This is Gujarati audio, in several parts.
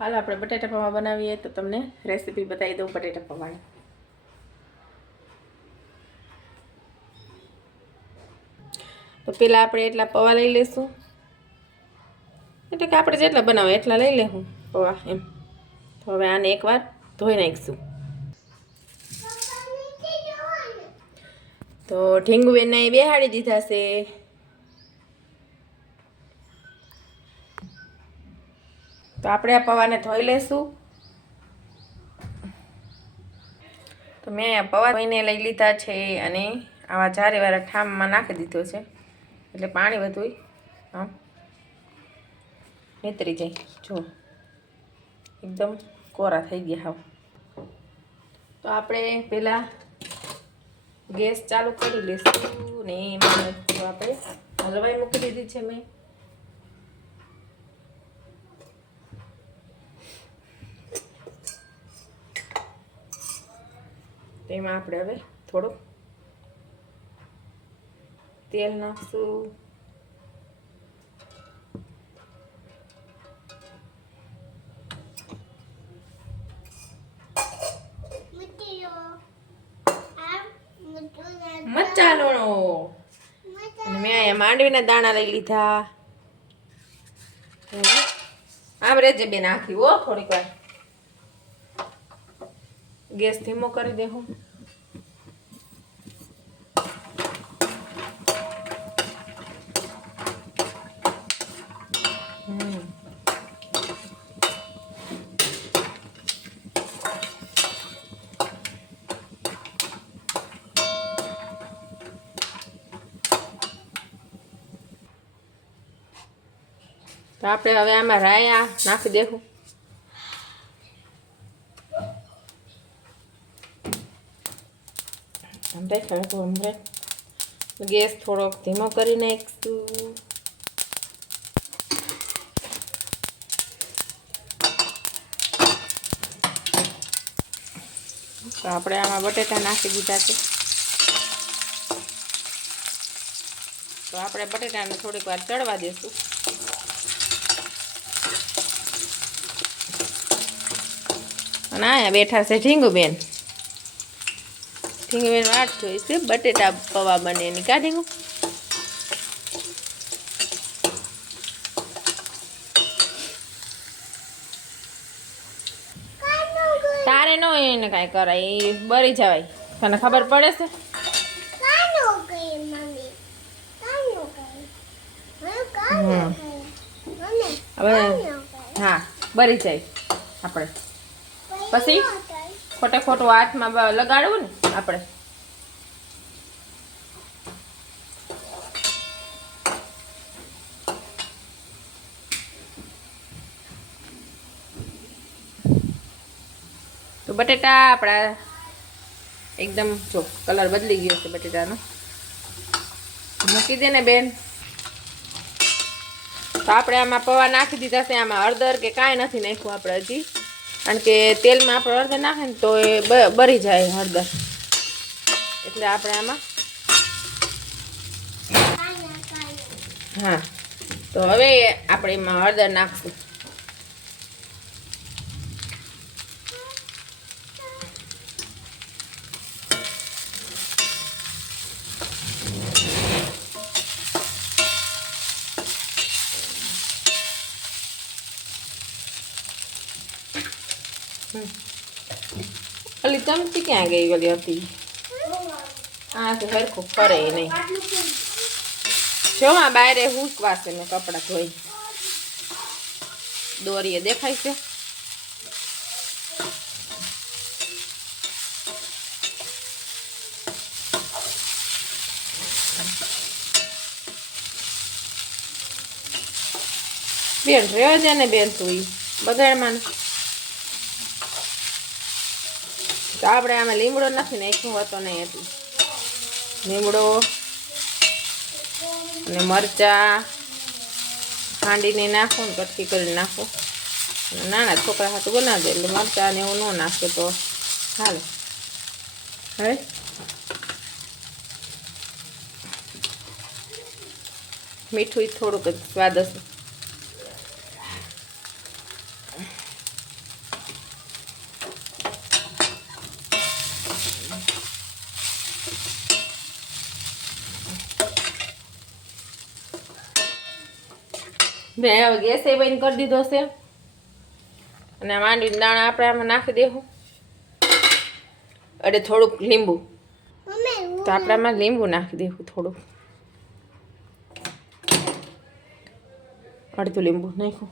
હાલો, આપણે બટેટા પૌવા બનાવીએ તો તમને રેસીપી બતાવી દઉં બટેટા પૌવાની. તો પહેલાં આપણે એટલા પૌવા લઈ લઈશું. એટલે કે આપણે જેટલા બનાવે એટલા લઈ લેવું પૌવા એમ. તો હવે આને એકવાર ધોઈ નાખીશું. તો ઢીંગુ બેનને બેહાડી દીધા છે. તો આપણે આ પૌવાને ધોઈ લેશું. તો મેં આ પૌવા ધોઈને લઈ લીધા છે અને આવા ચારેવાળા ઠામમાં નાખી દીધો છે. એટલે પાણી બધું આમ નીતરી જાય. જો. એકદમ કોરા થઈ ગયા હાવ. તો આપણે પહેલાં ગેસ ચાલુ કરી લઈશું ને એમાં આપણે હલવાઈ મૂકી દીધી છે મેં. તેમાં આપણે હવે થોડુંક તેલ નાખશું. મચ્છા લૂણો અને મેં અહીંયા માંડવીના દાણા લઈ લીધા. આમ રેજે બેન આખી હો થોડીક વાર. ગેસ ધીમો કરી દેખું હમ. તો આપણે હવે આમાં રાયા નાખી દેવું હમણાં ખડકું હમણાં ગેસ થોડોક ધીમો કરી નાખીશું. તો આપણે આમાં બટેટા નાખી દીધા છે. તો આપણે બટેટાને થોડીક વાર ચડવા દઈશું અને અહીંયા બેઠા છે ઢીંગુબેન. ઢીંગુબેન આઠ જોઈશે બટેટા પૌવા બને એની કાઢી હું તારે ન એને કાંઈ કરાય એ બરી જવાય. તને ખબર પડે છે? હવે હા બરી જાય. આપણે. પછી? ખોટે ખોટું હાથમાં લગાડવું ને આપણે. તો બટેટા આપણા એકદમ જો કલર બદલી ગયો છે બટેટાનો. મૂકી દે ને બેન. તો આપણે આમાં પૌવા નાખી દીધા છે, આમાં હળદર કે કાંઈ નથી નાખ્યું આપણે હજી. કારણ કે તેલમાં આપણે હળદર નાખે ને તો એ બરી જાય હળદર. એટલે આપણે આમાં હા તો હવે આપણે એમાં હળદર નાખશું. ઓલી ચમચી ક્યાં ગઈ ઓલી હતી? આ તો સરખું ફરે નહીં. જો આ બારે હુકવાશે મેં કપડાં ધોઈ. દોરીએ દેખાય છે. બેન રહ્યો છે ને બેન તું બગાડમાં તો આપણે આમાં લીમડો નથી નાખ્યો, હતો નહીં એટલું લીમડો અને મરચા ખાંડીને નાખો ને કટકી કરીને નાખો. નાના છોકરા હાથું દે એટલે મરચાં ને એવું ન નાખે તો હાલે. હવે મીઠું થોડુંક સ્વાદ હશે. મેં હવે ગેસ એ બંધ કરી દીધો છે. અને માંડવી દાણા આપણે આમાં નાખી દેવું. અને થોડુંક લીંબુ. તો આપણે આમાં લીંબુ નાખી દેવું થોડુંક. અડધું લીંબુ નાખ્યું.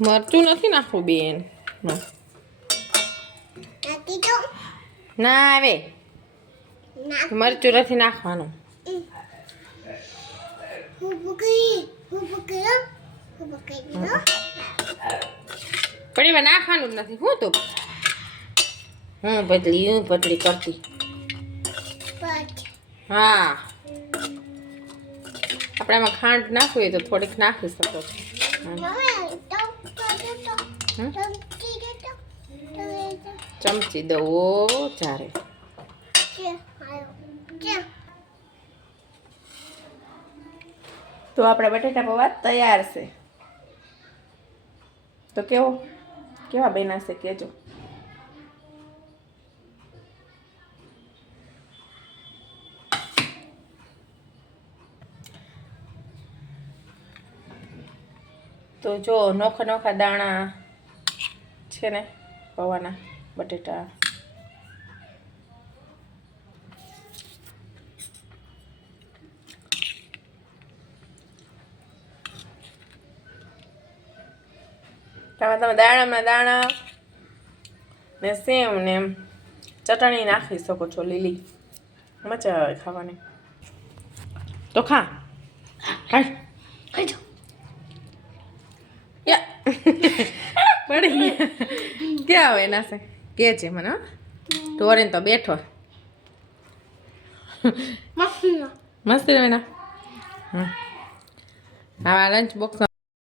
મરચું નથી નાખવું બેન. ના. ના આવે. મરચું નથી નાખવાનું. પણ એમાં નાખવાનું જ નથી. હું તો? હું પતલી હું પતલી કરતી. હા. આપણે આમાં ખાંડ નાખવી તો થોડીક નાખી શકો છો. ચમચી દવો ચારે. તો આપણા બટેટા પૌવા તૈયાર છે. તો કેવો? કેવા બન્યા છે કેજો. તો જો નોખા નોખા દાણા છે ને પૌવાના. બટેટા. આમાં તમે દાણામાં દાણા ને સેવ ને ચટણી નાખી શકો છો લીલી. મજા આવે ખાવાની. તો ખા. હાલ. યા. પડી ગયા. આવે એના છે કે છે મને? ઢોરીને તો બેઠો. મસ્તી એના હા લંચ બોક્સ